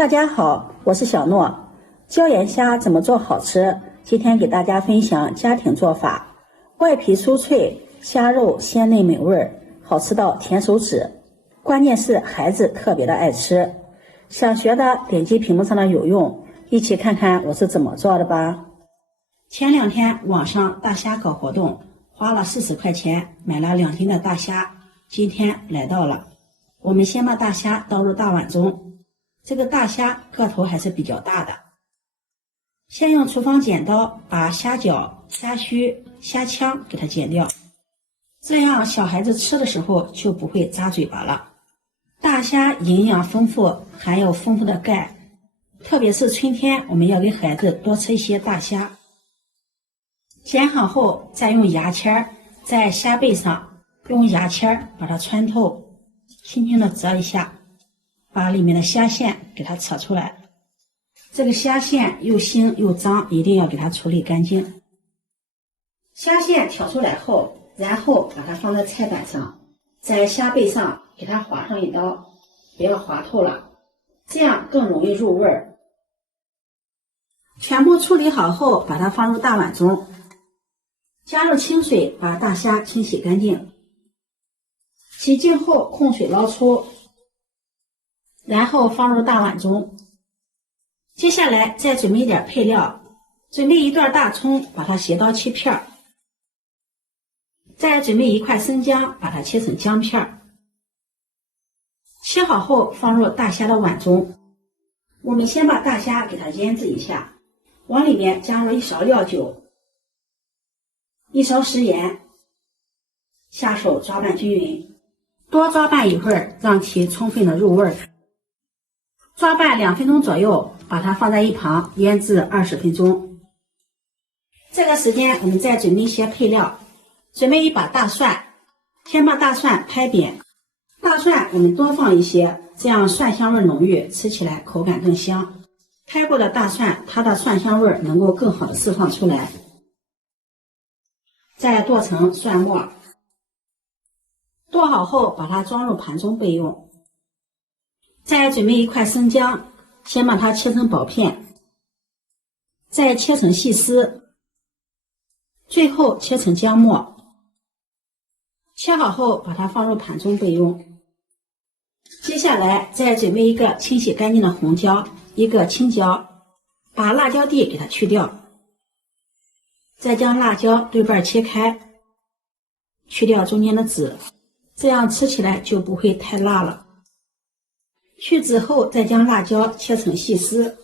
大家好，我是小諾。椒鹽蝦怎麼做好吃？今天給大家分享家庭做法，外皮酥脆，蝦肉鮮嫩美味，好吃到甜手指。關鍵是孩子特別的愛吃。想學的點擊屏幕上的有用，一起看看我是怎麼做的吧。前2天網上大蝦搞活動，花了40塊錢買了2斤的大蝦，今天來到了。我們先把大蝦倒入大碗中。這個大蝦個頭還是比較大的，先用廚房剪刀把蝦腳、蝦鬚、蝦腔給它剪掉，這樣小孩子吃的時候就不會扎嘴巴了。大蝦營養豐富，含有豐富的鈣，特別是春天，我們要給孩子多吃一些大蝦。剪好後，再用牙籤在蝦背上用牙籤把它穿透，輕輕的折一下，把裡面的蝦線給它扯出來。這個蝦線又腥又髒，一定要給它處理乾淨。蝦線挑出來後，然後把它放在菜板上，在蝦背上給它劃上一刀，不要劃透了，這樣更容易入味兒。全部處理好後，把它放入大碗中，加入清水把大蝦清洗乾淨。洗淨後控水撈出，然後放入大碗中。接下來再準備一點配料，準備一段大蔥，把它斜刀切片，再準備一塊生薑，把它切成薑片。切好後放入大蝦的碗中。我們先把大蝦給它醃制一下，往裡面加入1勺料酒，1勺食鹽，下手抓拌均匀，多抓拌一會兒，讓其充分的入味。抓拌2分鐘左右，把它放在一旁醃制20分鐘。這個時間我們再準備一些配料，準備一把大蒜，先把大蒜拍扁。大蒜我們多放一些，這樣蒜香味濃郁，吃起來口感更香。拍過的大蒜，它的蒜香味能夠更好的釋放出來。再剁成蒜末，剁好後把它装入盘中備用。再準備一塊生薑，先把它切成薄片，再切成細絲，最後切成姜末。切好後把它放入盤中備用。接下來再準備一個清洗乾淨的紅椒，一個青椒，把辣椒蒂給它去掉，再將辣椒对半切開，去掉中間的籽，這樣吃起来就不會太辣了。去籽後再將辣椒切成細絲，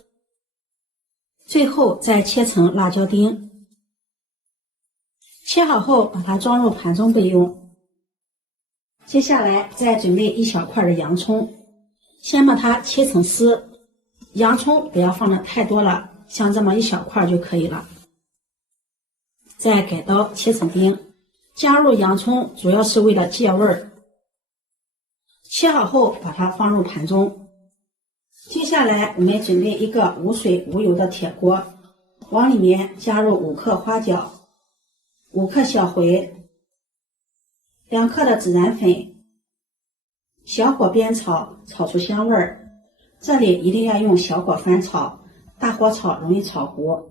最後再切成辣椒丁。切好後把它裝入盤中備用。接下來再準備1小塊的洋蔥，先把它切成絲，洋蔥不要放的太多了，像這麼1小塊就可以了。再改刀切成丁，加入洋蔥主要是為了借味兒。切好後把它放入盤中。接下来我們準備一個无水无油的鐵鍋，往裡面加入5克花椒、5克小茴、2克的孜然粉，小火煸炒，炒出香味兒。這裡一定要用小火翻炒，大火炒容易炒糊。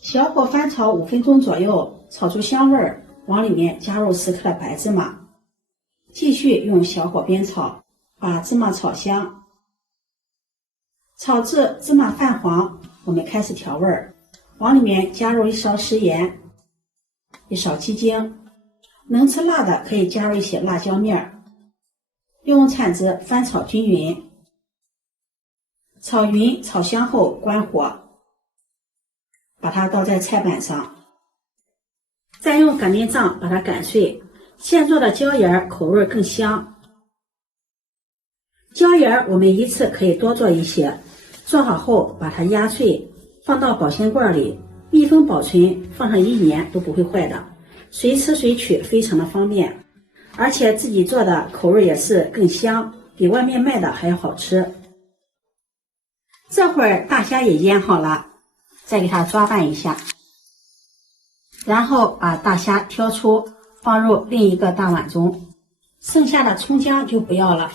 小火翻炒5分鐘左右，炒出香味兒，往裡面加入10克的白芝麻。繼續用小火煸炒，把芝麻炒香，炒至芝麻泛黃，我們開始調味兒，往裡面加入1勺食鹽，1勺雞精，能吃辣的可以加入一些辣椒面，用铲子翻炒均匀，炒匀炒香後關火，把它倒在菜板上，再用擀面杖把它擀碎。现做的椒鹽口味更香。椒鹽我們一次可以多做一些，做好後把它壓碎，放到保鮮罐裡，密封保存，放上1年都不會壞的，隨吃隨取，非常的方便。而且自己做的口味也是更香，比外面賣的還要好吃。這會兒大蝦也醃好了，再給它抓拌一下，然後把大蝦挑出，放入另一個大碗中，剩下的蔥薑就不要了。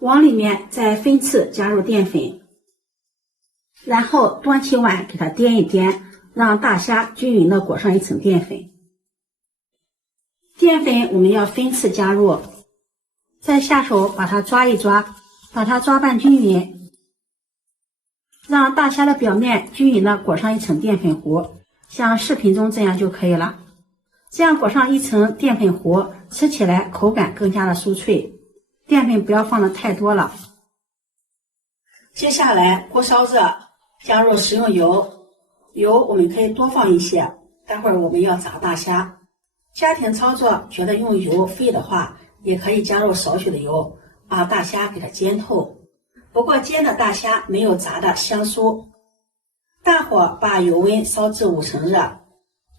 往裡面再分次加入澱粉，然後端起碗给它掂一掂，讓大蝦均匀的裹上一层澱粉。澱粉我们要分次加入，再下手把它抓一抓，把它抓拌均匀，讓大蝦的表面均匀的裹上一层澱粉糊，像视頻中這樣就可以了。這樣裹上一層澱粉糊，吃起來口感更加的酥脆。澱粉不要放的太多了。接下來鍋燒熱，加入食用油，油我們可以多放一些，待會兒我們要炸大蝦。家庭操作覺得用油費的話，也可以加入少許的油，把大蝦給它煎透。不過煎的大蝦沒有炸的香酥。大火把油溫燒至5成熱，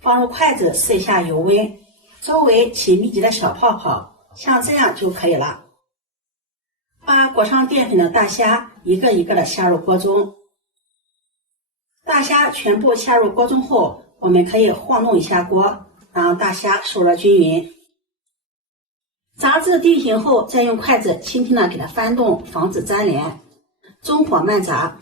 放入筷子試一下油溫，周圍起密集的小泡泡，像這樣就可以了。把裹上澱粉的大蝦一個一個的下入鍋中。大蝦全部下入鍋中後，我們可以晃動一下鍋，讓大蝦受熱均勻。炸至定型後，再用筷子輕輕的給它翻動，防止粘連。中火慢炸。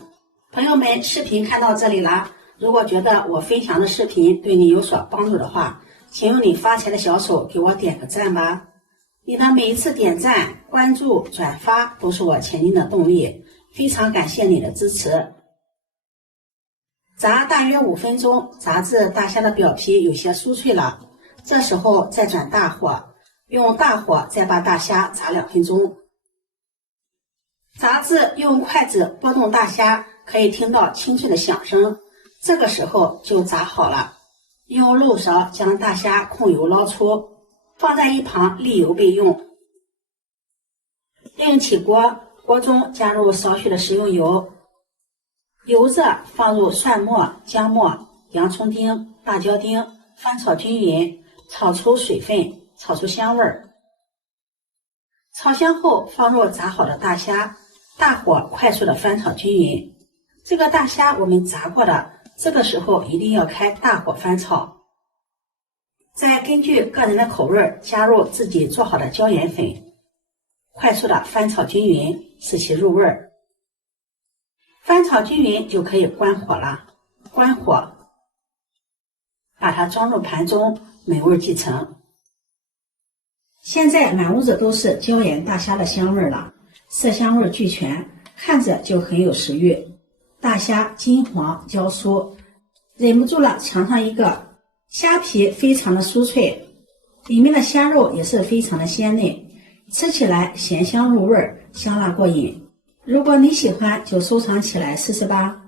朋友們，視頻看到這裡了，如果覺得我分享的視頻對你有所幫助的話，請用你發財的小手給我點個讚吧。你的每一次點讚、關注、轉發都是我前進的動力，非常感謝你的支持。炸大約5分鐘，炸至大蝦的表皮有些酥脆了，這時候再轉大火，用大火再把大蝦炸2分鐘。炸至用筷子撥動大蝦，可以聽到清脆的響聲，這個時候就炸好了。用漏勺將大蝦控油撈出，放在一旁瀝油備用。另起鍋，鍋中加入少許的食用油，油熱放入蒜末、薑末、洋蔥丁、辣椒丁，翻炒均勻，炒出水分，炒出香味兒。炒香後放入炸好的大蝦，大火快速的翻炒均勻。這個大蝦我們炸過的，這個時候一定要開大火翻炒。再根據個人的口味加入自己做好的椒鹽粉，快速的翻炒均勻，使其入味兒。翻炒均勻就可以關火了。關火，把它裝入盤中，美味繼承。現在滿屋子都是椒鹽大蝦的香味了，色香味俱全，看着就很有食慾。大蝦金黃焦酥，忍不住了嘗上一個。蝦皮非常的酥脆，裡面的蝦肉也是非常的鮮嫩，吃起來鹹香入味，香辣過癮。如果你喜歡，就收藏起來試試吧。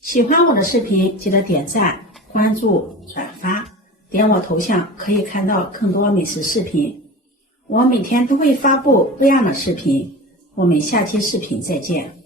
喜歡我的視頻，記得點讚、關注、轉發，點我頭像可以看到更多美食視頻。我每天都會發布不一樣的視頻，我們下期視頻再見。